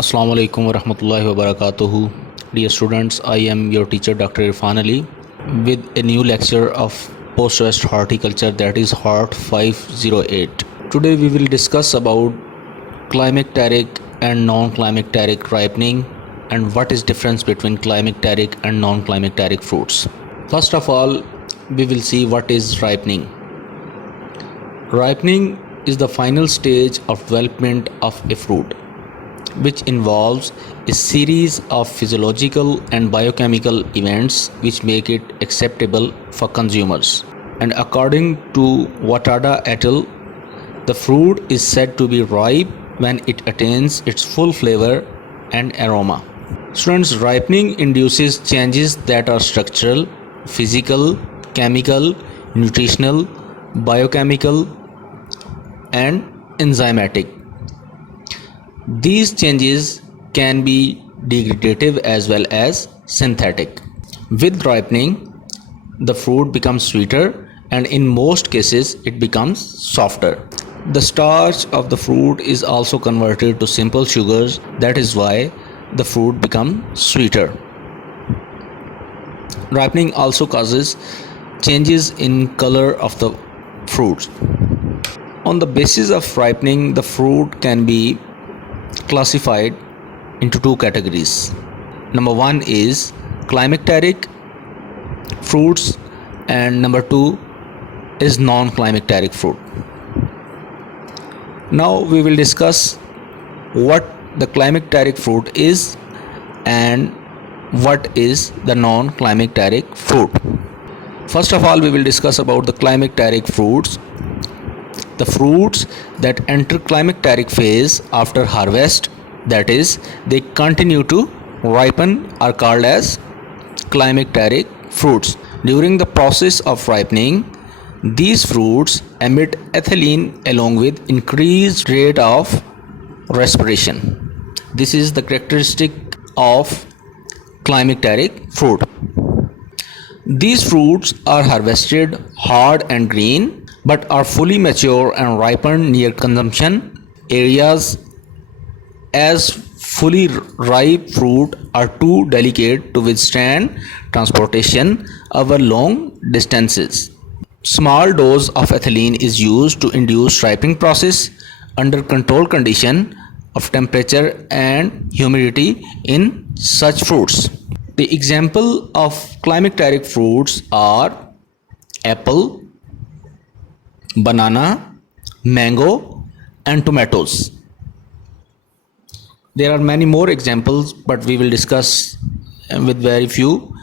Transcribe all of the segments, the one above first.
Assalamu alaikum wa rahmatullahi wa barakatuhu. Dear students, I am your teacher Dr. Irfan Ali with a new lecture of post-West horticulture, that is Hort 508. Today we will discuss about climacteric and non-climacteric ripening and what is difference between climacteric and non-climacteric fruits. First of all, we will see what is ripening. Ripening is the final stage of development of a fruit, which involves a series of physiological and biochemical events which make it acceptable for consumers. And according to Watada et al., the fruit is said to be ripe when it attains its full flavor and aroma. Students, ripening induces changes that are structural, physical, chemical, nutritional, biochemical, and enzymatic. These changes can be degradative as well as synthetic. With ripening, the fruit becomes sweeter and in most cases it becomes softer. The starch of the fruit is also converted to simple sugars, that is why the fruit becomes sweeter. Ripening also causes changes in color of the fruits. On the basis of ripening, the fruit can be classified into two categories. Number one is climacteric fruits and number two is non-climacteric fruit. Now we will discuss what the climacteric fruit is and what is the non-climacteric fruit. First of all, we will discuss about the climacteric fruits. The fruits that enter climacteric phase after harvest, that is, they continue to ripen, are called as climacteric fruits. During the process of ripening, these fruits emit ethylene along with increased rate of respiration. This is the characteristic of climacteric fruit. These fruits are harvested hard and green but are fully mature and ripened near consumption areas, as fully ripe fruit are too delicate to withstand transportation over long distances. Small dose of ethylene is used to induce ripening process under controlled condition of temperature and humidity in such fruits. The example of climacteric fruits are apple, banana, mango, and tomatoes. There are many more examples, but we will discuss with very few.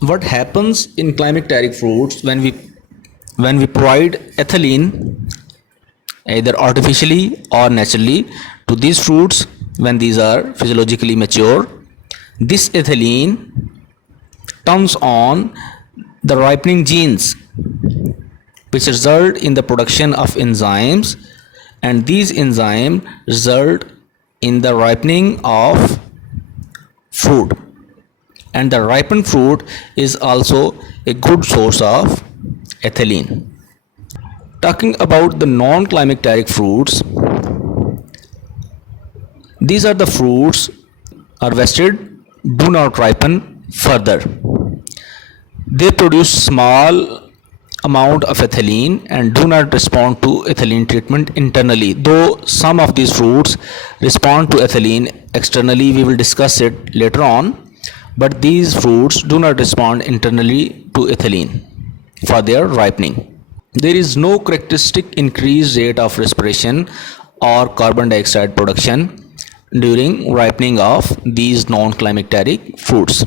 What happens in climacteric fruits when we provide ethylene either artificially or naturally to these fruits when these are physiologically mature? This ethylene turns on the ripening genes, which result in the production of enzymes, and these enzymes result in the ripening of fruit, and the ripened fruit is also a good source of ethylene. Talking about the non-climacteric fruits, these are the fruits harvested, do not ripen further. They produce small amount of ethylene and do not respond to ethylene treatment internally, though some of these fruits respond to ethylene externally. We will discuss it later on, but these fruits do not respond internally to ethylene for their ripening. There is no characteristic increased rate of respiration or carbon dioxide production during ripening of these non-climacteric fruits.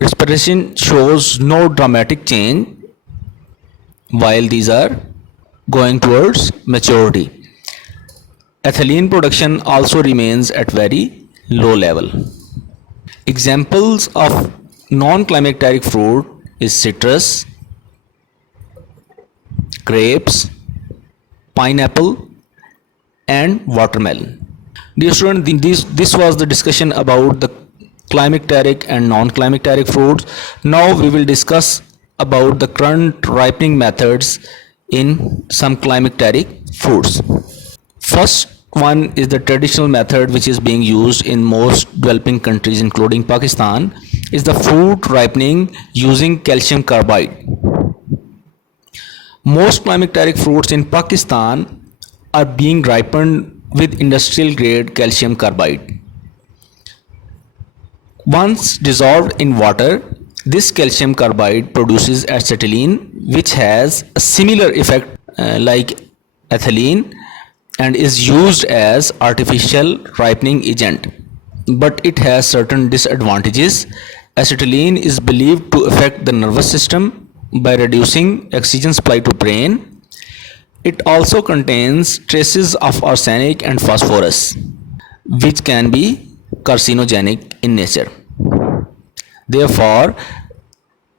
Respiration shows no dramatic change while these are going towards maturity. Ethylene production also remains at very low level. Examples of non-climacteric fruit is citrus, grapes, pineapple, and watermelon. Dear student, this was the discussion about the climacteric and non-climacteric fruits. Now we will discuss about the current ripening methods in some climacteric fruits. First, one is the traditional method which is being used in most developing countries including Pakistan is the fruit ripening using calcium carbide. Most climacteric fruits in Pakistan are being ripened with industrial grade calcium carbide. Once dissolved in water, this calcium carbide produces acetylene, which has a similar effect like ethylene and is used as artificial ripening agent. But it has certain disadvantages. Acetylene is believed to affect the nervous system by reducing oxygen supply to brain. It also contains traces of arsenic and phosphorus, which can be carcinogenic in nature. Therefore,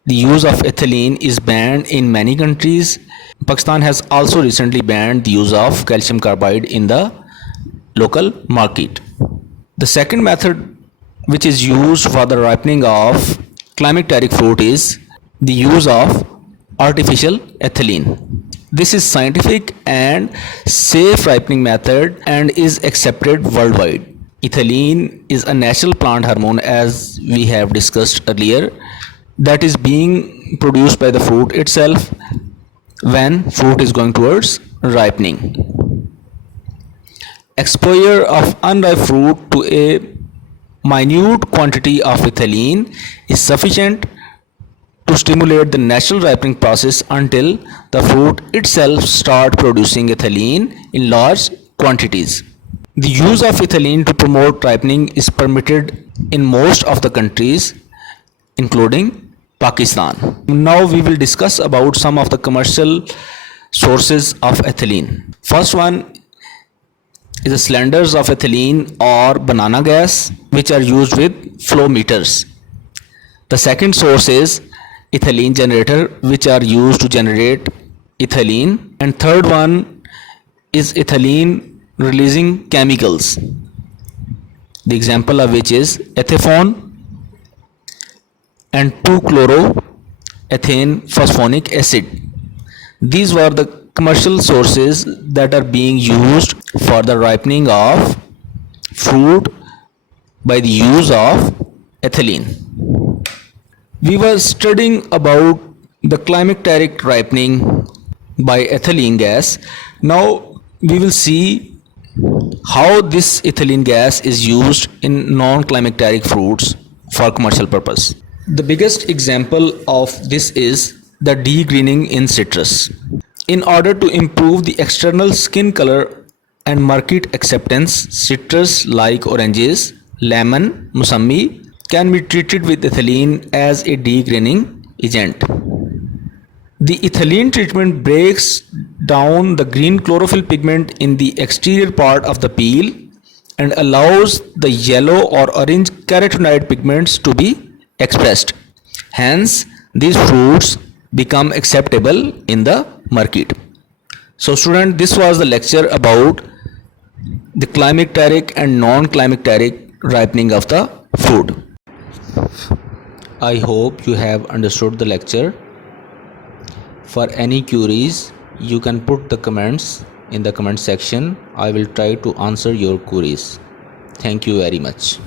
the use of ethylene is banned in many countries. Pakistan has also recently banned the use of calcium carbide in the local market. The second method which is used for the ripening of climacteric fruit is the use of artificial ethylene. This is scientific and safe ripening method and is accepted worldwide. Ethylene is a natural plant hormone, as we have discussed earlier, that is being produced by the fruit itself when fruit is going towards ripening. Exposure of unripe fruit to a minute quantity of ethylene is sufficient to stimulate the natural ripening process until the fruit itself starts producing ethylene in large quantities. The use of ethylene to promote ripening is permitted in most of the countries, including Pakistan. Now we will discuss about some of the commercial sources of ethylene. First one is the cylinders of ethylene or banana gas, which are used with flow meters. The second source is ethylene generator, which are used to generate ethylene. And third one is ethylene releasing chemicals, the example of which is ethafone and 2-chloroethane phosphonic acid. These were the commercial sources that are being used for the ripening of fruit by the use of ethylene. We were studying about the climacteric ripening by ethylene gas. Now we will see how this ethylene gas is used in non-climacteric fruits for commercial purpose. The biggest example of this is the degreening in citrus. In order to improve the external skin color and market acceptance, citrus like oranges, lemon, musambi can be treated with ethylene as a degreening agent. The ethylene treatment breaks down the green chlorophyll pigment in the exterior part of the peel and allows the yellow or orange carotenoid pigments to be expressed. Hence, these fruits become acceptable in the market. So student, this was the lecture about the climacteric and non-climacteric ripening of the fruit. I hope you have understood the lecture. For any queries, you can put the comments in the comment section. I will try to answer your queries. Thank you very much.